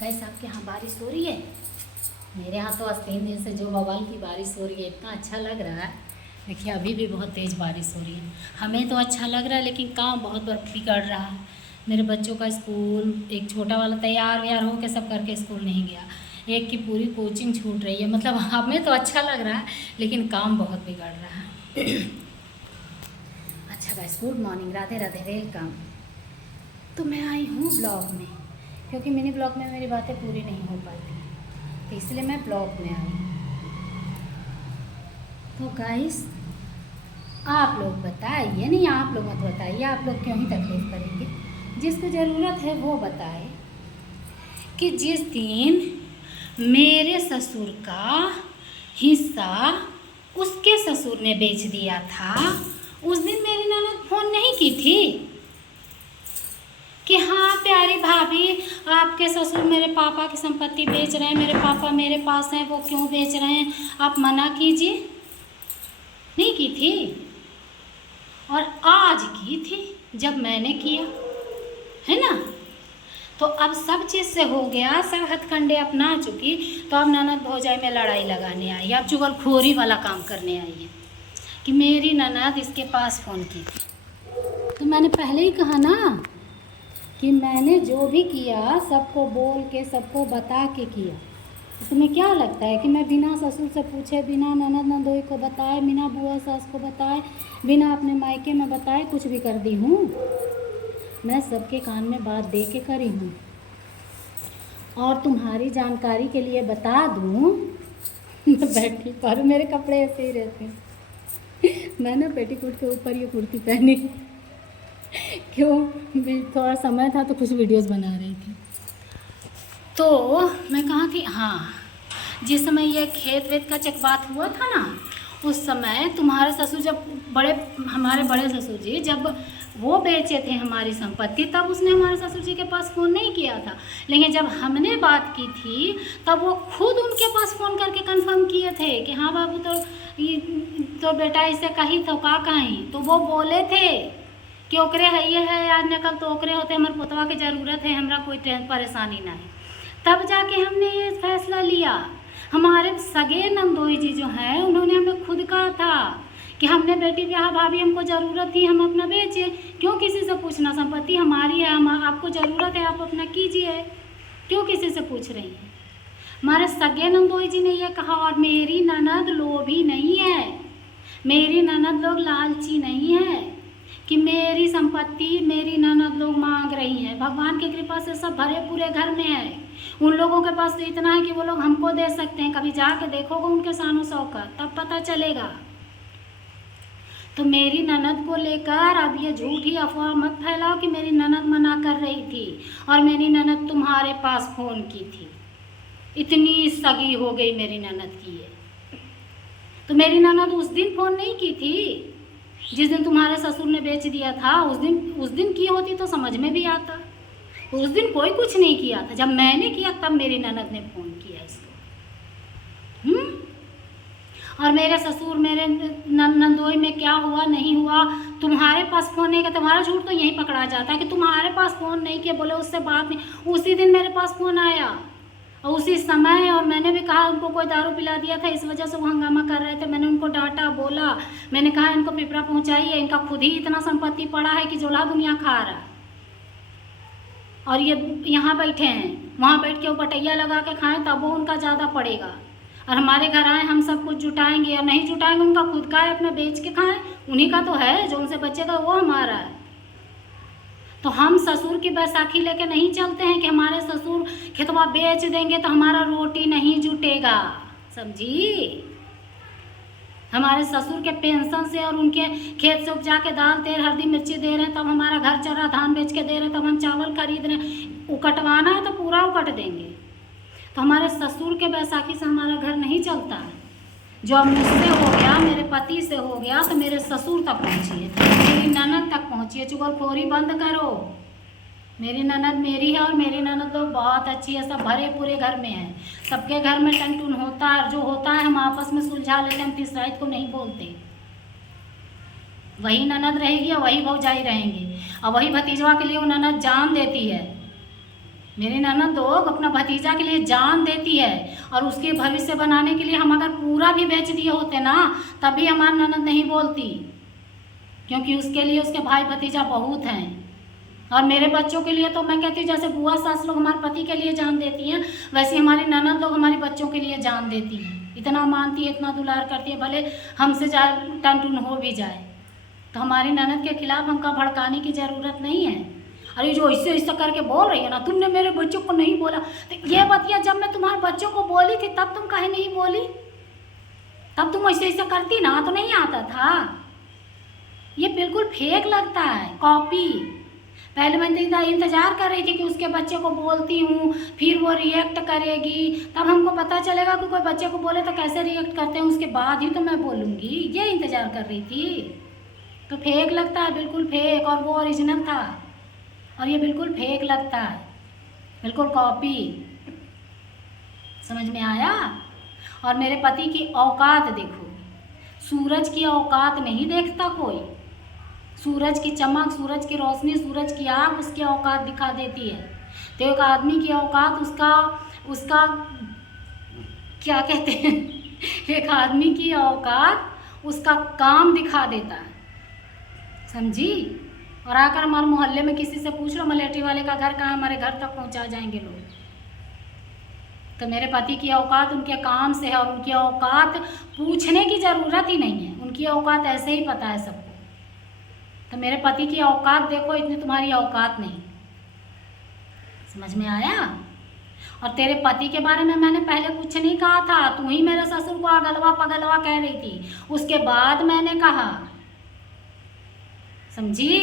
Guys आपके यहाँ बारिश हो रही है? मेरे यहाँ तो आज 3 दिन से जो बवाल की बारिश हो रही है, इतना अच्छा लग रहा है। देखिए अभी भी बहुत तेज़ बारिश हो रही है। हमें तो अच्छा लग रहा है लेकिन काम बहुत बिगड़ रहा है। मेरे बच्चों का स्कूल, एक छोटा वाला तैयार व्यार हो के सब करके स्कूल नहीं गया, एक की पूरी कोचिंग छूट रही है। मतलब हमें तो अच्छा लग रहा है लेकिन काम बहुत बिगड़ रहा है। अच्छा guys, good morning, Radhe Radhe, welcome. तो मैं आई हूँ ब्लॉग में, क्योंकि मिनी ब्लॉग में मेरी बातें पूरी नहीं हो पाती, तो इसलिए मैं ब्लॉग में आई। तो गाइस आप लोग बताइए, नहीं आप लोग मत बताइए, आप लोग क्यों ही तकलीफ़ करेंगे। जिसको ज़रूरत है वो बताए कि जिस दिन मेरे ससुर का हिस्सा उसके ससुर ने बेच दिया था, उस दिन मेरी ननद फ़ोन नहीं की थी कि हाँ प्यारी भाभी, आपके ससुर मेरे पापा की संपत्ति बेच रहे हैं, मेरे पापा मेरे पास हैं, वो क्यों बेच रहे हैं, आप मना कीजिए। नहीं की थी, और आज की थी जब मैंने किया, है ना। तो अब सब चीज़ से हो गया, सब हथकंडे अपना चुकी, तो अब ननद भौजाई में लड़ाई लगाने आई, अब चुगलखोरी वाला काम करने आई है कि मेरी ननद इसके पास फ़ोन की थी। तो मैंने पहले ही कहा ना कि मैंने जो भी किया सबको बोल के, सबको बता के किया। तो तुम्हें क्या लगता है कि मैं बिना ससुर से पूछे, बिना ननद नंदोई को बताए, बिना बुआ सास को बताए, बिना अपने मायके में बताए कुछ भी कर दी हूँ? मैं सबके कान में बात दे के करी हूँ। और तुम्हारी जानकारी के लिए बता दूँ, बैठी पर मेरे कपड़े ऐसे ही रहते हैं। मैं ना पेटीकोट के ऊपर ये कुर्ती पहनी, क्यों भी थोड़ा समय था तो कुछ वीडियोस बना रही थी। तो मैं कहा कि हाँ, जिस समय ये खेत वेत का चकवात हुआ था ना, उस समय तुम्हारे ससुर जब हमारे बड़े ससुर जी जब वो बेचे थे हमारी संपत्ति, तब उसने हमारे ससुर जी के पास फ़ोन नहीं किया था। लेकिन जब हमने बात की थी तब वो खुद उनके पास फ़ोन करके कंफर्म किए थे कि हाँ बाबू, तो बेटा इसे कही तो का कहीं, तो वो बोले थे कि ओकरे है ये है, आज न कल तो ओकरे होते, हमारे पुतवा की ज़रूरत है, हमरा कोई परेशानी नहीं। तब जाके हमने ये फैसला लिया। हमारे सगे नंदोई जी जो हैं, उन्होंने हमें खुद कहा था कि हमने बेटी ब्याह भाभी, हमको ज़रूरत थी, हम अपना बेचे, क्यों किसी से पूछना, संपत्ति हमारी है, हम आपको ज़रूरत है आप अपना कीजिए, क्यों किसी से पूछ रही हैं। हमारे सगे नंदोई जी ने ये कहा। और मेरी ननद लोभी नहीं है, मेरी ननद लोग लालची नहीं है कि मेरी संपत्ति मेरी ननद लोग मांग रही हैं। भगवान की कृपा से सब भरे पूरे घर में है। उन लोगों के पास तो इतना है कि वो लोग हमको दे सकते हैं। कभी जाके देखोगे उनके शानो शौकत, तब पता चलेगा। तो मेरी ननद को लेकर अब ये झूठी अफवाह मत फैलाओ कि मेरी ननद मना कर रही थी और मेरी ननद तुम्हारे पास फ़ोन की थी। इतनी सगी हो गई मेरी ननद की है। तो मेरी ननद उस दिन फ़ोन नहीं की थी जिस दिन तुम्हारे ससुर ने बेच दिया था। उस दिन की होती तो समझ में भी आता। उस दिन कोई कुछ नहीं किया था, जब मैंने किया तब मेरी ननद ने फ़ोन किया इसको। और मेरे ससुर, मेरे नंदोई में क्या हुआ नहीं हुआ, तुम्हारे पास फ़ोन नहीं किया, तुम्हारा झूठ तो यहीं पकड़ा जाता है कि तुम्हारे पास फ़ोन नहीं किया, बोले उससे बात नहीं। उसी दिन मेरे पास फ़ोन आया और उसी समय, और मैंने भी कहा उनको कोई दारू पिला दिया था, इस वजह से वो हंगामा कर रहे थे। मैंने उनको डांटा, बोला, मैंने कहा इनको पिपरा पहुंचाइए, इनका खुद ही इतना संपत्ति पड़ा है कि जोला दुनिया खा रहा है। और ये यहाँ बैठे हैं, वहाँ बैठ के वो पटैया लगा के खाएं तब वो उनका ज़्यादा पड़ेगा। और हमारे घर आए, हम सब कुछ जुटाएंगे, और नहीं जुटाएंगे उनका खुद का है, अपना बेच के खाएं, उन्हीं का तो है, जो उनसे बचेगा वो हमारा है। तो हम ससुर की बैसाखी लेके नहीं चलते हैं कि हमारे ससुर खेतवा बेच देंगे तो हमारा रोटी नहीं जुटेगा, समझी। हमारे ससुर के पेंशन से और उनके खेत से उपजा के दाल तेल हल्दी मिर्ची दे रहे हैं, तब हमारा घर चल रहा, धान बेच के दे रहे हैं, तब हम चावल खरीद रहे हैं। उकटवाना है तो पूरा उकट देंगे। तो हमारे ससुर के बैसाखी से हमारा घर नहीं चलता है। जो अब मुझसे हो गया, मेरे पति से हो गया, तो मेरे ससुर तक पहुँचिए, मेरी ननद तक पहुँचिए। चुगलखोरी बंद करो। मेरी ननद मेरी है और मेरी ननद लोग बहुत अच्छी है, सब भरे पूरे घर में है। सबके घर में टन टून होता है, जो होता है हम आपस में सुलझा लेते हैं, हम तीसराइत को नहीं बोलते। वही ननद रहेगी और वही भौजाई रहेंगी, और वही भतीजवा के लिए वो ननद जान देती है। मेरी ननद लोग अपना भतीजा के लिए जान देती है, और उसके भविष्य बनाने के लिए हम अगर पूरा भी बेच दिए होते ना, तभी हमारी ननद नहीं बोलती, क्योंकि उसके लिए उसके भाई भतीजा बहुत हैं। और मेरे बच्चों के लिए तो मैं कहती हूँ जैसे बुआ सास लोग हमारे पति के लिए जान देती हैं, वैसे हमारी ननद लोग हमारे बच्चों के लिए जान देती हैं। इतना मानती है, इतना दुलार करती है, भले हमसे जाए टन टुन हो भी जाए, तो हमारी ननद के खिलाफ हमका भड़काने की ज़रूरत नहीं है। अरे जो ऐसे ऐसा करके बोल रही है ना, तुमने मेरे बच्चों को नहीं बोला, तो ये बतिया जब मैं तुम्हारे बच्चों को बोली थी तब तुम काहे नहीं बोली? तब तुम ऐसे ऐसा करती ना तो नहीं आता था। ये बिल्कुल फेक लगता है, कॉपी। पहले मैं इंतज़ार कर रही थी कि उसके बच्चे को बोलती हूँ, फिर वो रिएक्ट करेगी, तब हमको पता चलेगा कि कोई बच्चे को बोले तो कैसे रिएक्ट करते हैं, उसके बाद ही तो मैं बोलूँगी। ये इंतज़ार कर रही थी। तो फेक लगता है, बिल्कुल फेक, और वो ओरिजिनल था, और ये बिल्कुल फेक लगता है, बिल्कुल कॉपी। समझ में आया? और मेरे पति की औकात देखो, सूरज की औकात नहीं देखता कोई। सूरज की चमक, सूरज की रोशनी, सूरज की आग उसकी औकात दिखा देती है। तो एक आदमी की औकात उसका क्या कहते हैं एक आदमी की औकात उसका काम दिखा देता है, समझी? और आकर हमारे मोहल्ले में किसी से पूछ लो मलेठी वाले का घर कहाँ, हमारे घर तक पहुंचा जाएंगे लोग। तो मेरे पति की औकात उनके काम से है, और उनकी औकात पूछने की ज़रूरत ही नहीं है, उनकी औकात ऐसे ही पता है सबको। तो मेरे पति की औकात देखो, इतनी तुम्हारी औकात नहीं। समझ में आया? और तेरे पति के बारे में मैंने पहले कुछ नहीं कहा था, तू ही मेरे ससुर को अगलवा पगलवा कह रही थी, उसके बाद मैंने कहा, समझी?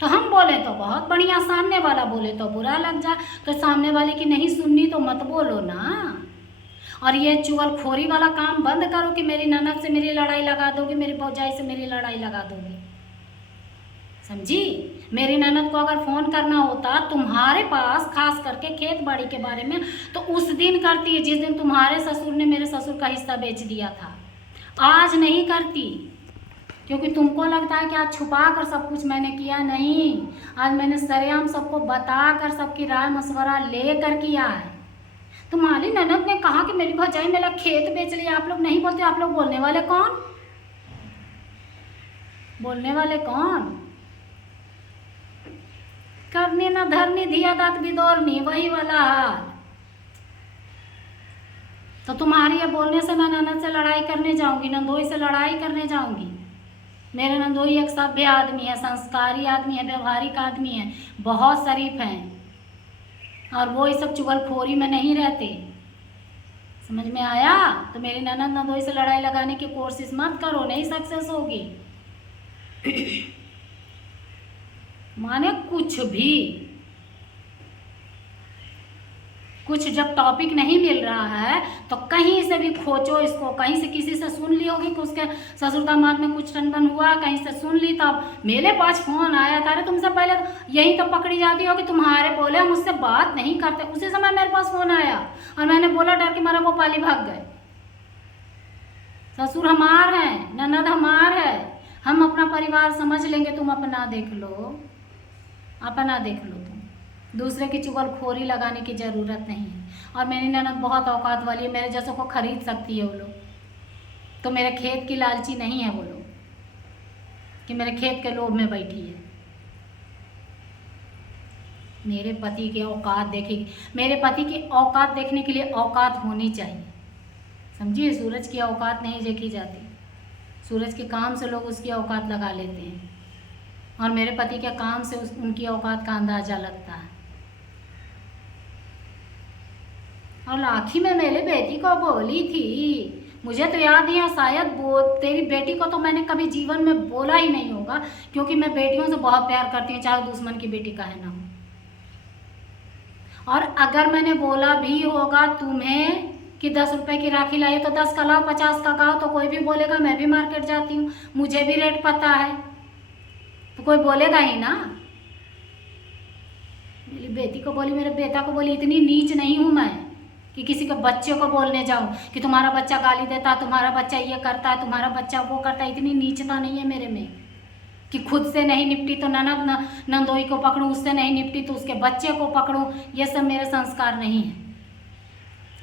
तो हम बोले तो बहुत बढ़िया, सामने वाला बोले तो बुरा लग जाए, तो सामने वाले की नहीं सुननी तो मत बोलो ना। और ये चुगलखोरी वाला काम बंद करो कि मेरी ननद से मेरी लड़ाई लगा दोगी, मेरी भौजाई से मेरी लड़ाई लगा दोगी, समझी? मेरी ननद को अगर फ़ोन करना होता तुम्हारे पास, खास करके खेत बाड़ी के बारे में, तो उस दिन करती है जिस दिन तुम्हारे ससुर ने मेरे ससुर का हिस्सा बेच दिया था। आज नहीं करती, क्योंकि तुमको लगता है कि आज छुपा कर सब कुछ मैंने किया। नहीं, आज मैंने सरेआम सबको बता कर, सबकी राय मशवरा लेकर किया है। तुम्हारी ननद ने कहा कि मेरी भौजाई मेरा खेत बेच लिया, आप लोग नहीं बोलते। आप लोग बोलने वाले कौन? बोलने वाले कौन? करनी ना धरनी धिया दात बिदौरनी, वही वाला हाल। तो तुम्हारी ये बोलने से मैं ननद से लड़ाई करने जाऊंगी, नंदोई से लड़ाई करने जाऊंगी? मेरे नंदोई एक सभ्य आदमी है, संस्कारी आदमी है, व्यवहारिक आदमी है, बहुत शरीफ हैं, और वो ये सब चुगलखोरी में नहीं रहते। समझ में आया? तो मेरी ननद नंदोई से लड़ाई लगाने की कोशिश मत करो, नहीं सक्सेस होगी। माने कुछ जब टॉपिक नहीं मिल रहा है तो कहीं से भी खोचो इसको, कहीं से किसी से सुन ली होगी कि उसके ससुर दामाद में कुछ टन हुआ, कहीं से सुन ली, तब मेरे पास फोन आया था। अरे तुमसे पहले तो यही तो पकड़ी जाती हो कि तुम्हारे बोले हम उससे बात नहीं करते। उसी समय मेरे पास फोन आया और मैंने बोला, डर के मारा गोपाली भाग गए। ससुर हमार है, ननद हमार है, हम अपना परिवार समझ लेंगे, तुम अपना देख लो, अपना देख लो। तुम दूसरे की चुगलखोरी लगाने की ज़रूरत नहीं है। और मेरी ननद बहुत औकात वाली है, मेरे जैसों को खरीद सकती है वो लोग। तो मेरे खेत की लालची नहीं है वो लोग कि मेरे खेत के लोभ में बैठी है। मेरे पति की औकात देखेगी। मेरे पति की औकात देखने के लिए औकात होनी चाहिए, समझिए? सूरज की औकात नहीं देखी जाती, सूरज के काम से लोग उसकी औकात लगा लेते हैं, और मेरे पति के काम से उनकी औकात का अंदाज़ा लगता है। और आखिर में मेरी बेटी को बोली थी, मुझे तो याद नहीं है, शायद तेरी बेटी को तो मैंने कभी जीवन में बोला ही नहीं होगा, क्योंकि मैं बेटियों से बहुत प्यार करती हूँ, चाहे दुश्मन की बेटी का है ना हो। और अगर मैंने बोला भी होगा तुम्हें कि 10 रुपए की राखी लाई, तो 10 का लाओ, 50 का गाओ, तो कोई भी बोलेगा। मैं भी मार्केट जाती हूँ, मुझे भी रेट पता है, तो कोई बोलेगा ही ना। मेरी बेटी को बोली, मेरे बेटा को बोली, इतनी नीच नहीं हूँ मैं कि किसी के बच्चे को बोलने जाऊँ कि तुम्हारा बच्चा गाली देता है, तुम्हारा बच्चा ये करता है, तुम्हारा बच्चा वो करता है। इतनी नीचता नहीं है मेरे में। कि खुद से नहीं निपटी तो नंदोई को पकड़ूं, उससे नहीं निपटी तो उसके बच्चे को पकड़ूं। ये सब मेरे संस्कार नहीं है।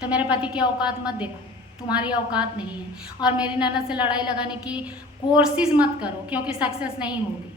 तो मेरे पति की औकात मत देखो, तुम्हारी औकात नहीं है। और मेरी ननद से लड़ाई लगाने की कोशिश मत करो, क्योंकि सक्सेस नहीं होगी।